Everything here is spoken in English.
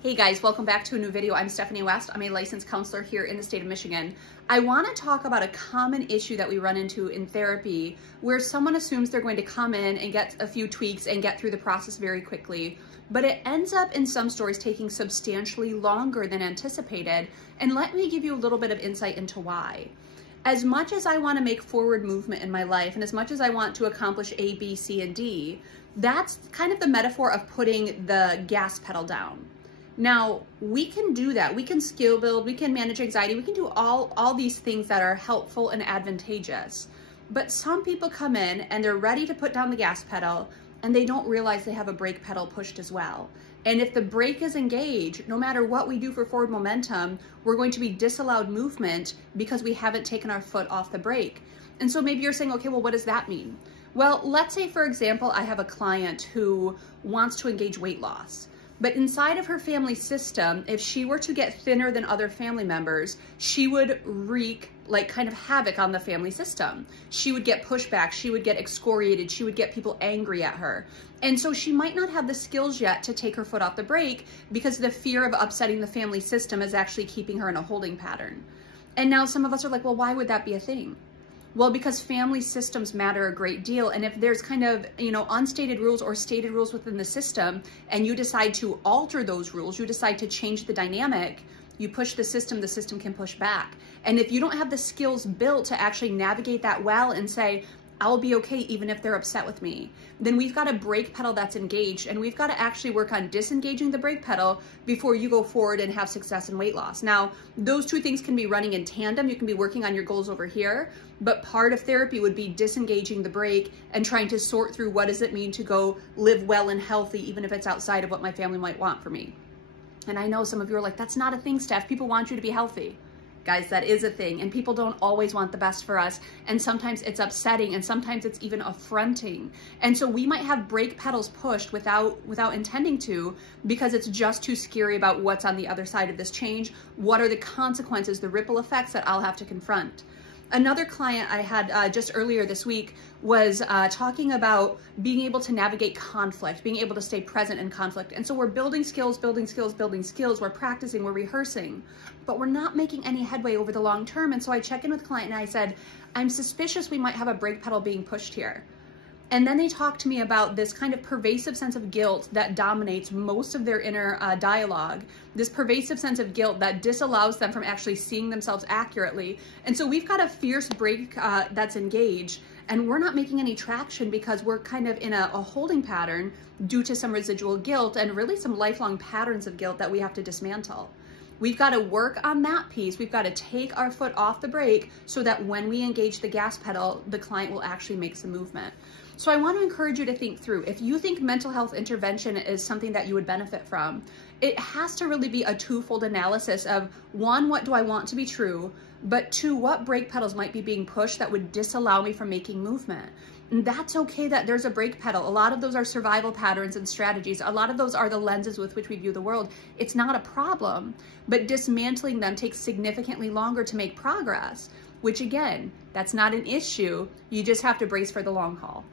Hey guys, welcome back to a new video. I'm Stephanie West. I'm a licensed counselor here in the state of Michigan. I want to talk about a common issue that we run into in therapy where someone assumes they're going to come in and get a few tweaks and get through the process very quickly, but it ends up in some stories taking substantially longer than anticipated. And let me give you a little bit of insight into why. As much as I want to make forward movement in my life and as much as I want to accomplish A, B, C, and D, that's kind of the metaphor of putting the gas pedal down. Now, we can do that. We can skill build, we can manage anxiety, we can do all these things that are helpful and advantageous. But some people come in and they're ready to put down the gas pedal and they don't realize they have a brake pedal pushed as well. And if the brake is engaged, no matter what we do for forward momentum, we're going to be disallowed movement because we haven't taken our foot off the brake. And so maybe you're saying, okay, well, what does that mean? Well, let's say, for example, I have a client who wants to engage weight loss. But inside of her family system, if she were to get thinner than other family members, she would wreak kind of havoc on the family system. She would get pushback, she would get excoriated, she would get people angry at her. And so she might not have the skills yet to take her foot off the brake because the fear of upsetting the family system is actually keeping her in a holding pattern. And now some of us are like, well, why would that be a thing? Well, because family systems matter a great deal. And if there's kind of, unstated rules or stated rules within the system, and you decide to alter those rules, you decide to change the dynamic, you push the system can push back. And if you don't have the skills built to actually navigate that well and say, I'll be okay even if they're upset with me, then we've got a brake pedal that's engaged, and we've got to actually work on disengaging the brake pedal before you go forward and have success in weight loss. Now, those two things can be running in tandem. You can be working on your goals over here, but part of therapy would be disengaging the brake and trying to sort through what does it mean to go live well and healthy, even if it's outside of what my family might want for me. And I know some of you are like, that's not a thing, Steph. People want you to be healthy. Guys, that is a thing, and people don't always want the best for us, and sometimes it's upsetting, and sometimes it's even affronting. And so we might have brake pedals pushed without intending to, because it's just too scary about what's on the other side of this change. What are the consequences, the ripple effects that I'll have to confront? Another client I had just earlier this week was talking about being able to navigate conflict, being able to stay present in conflict. And so we're building skills, we're practicing, we're rehearsing, but we're not making any headway over the long term. And so I check in with the client and I said, I'm suspicious we might have a brake pedal being pushed here. And then they talked to me about this kind of pervasive sense of guilt that dominates most of their inner dialogue, this pervasive sense of guilt that disallows them from actually seeing themselves accurately. And so we've got a fierce brake that's engaged, and we're not making any traction because we're kind of in a holding pattern due to some residual guilt and really some lifelong patterns of guilt that we have to dismantle. We've got to work on that piece. We've got to take our foot off the brake so that when we engage the gas pedal, the client will actually make some movement. So I want to encourage you to think through. If you think mental health intervention is something that you would benefit from, it has to really be a twofold analysis of, one, what do I want to be true? But two, what brake pedals might be being pushed that would disallow me from making movement? And that's okay that there's a brake pedal. A lot of those are survival patterns and strategies. A lot of those are the lenses with which we view the world. It's not a problem, but dismantling them takes significantly longer to make progress, which again, that's not an issue. You just have to brace for the long haul.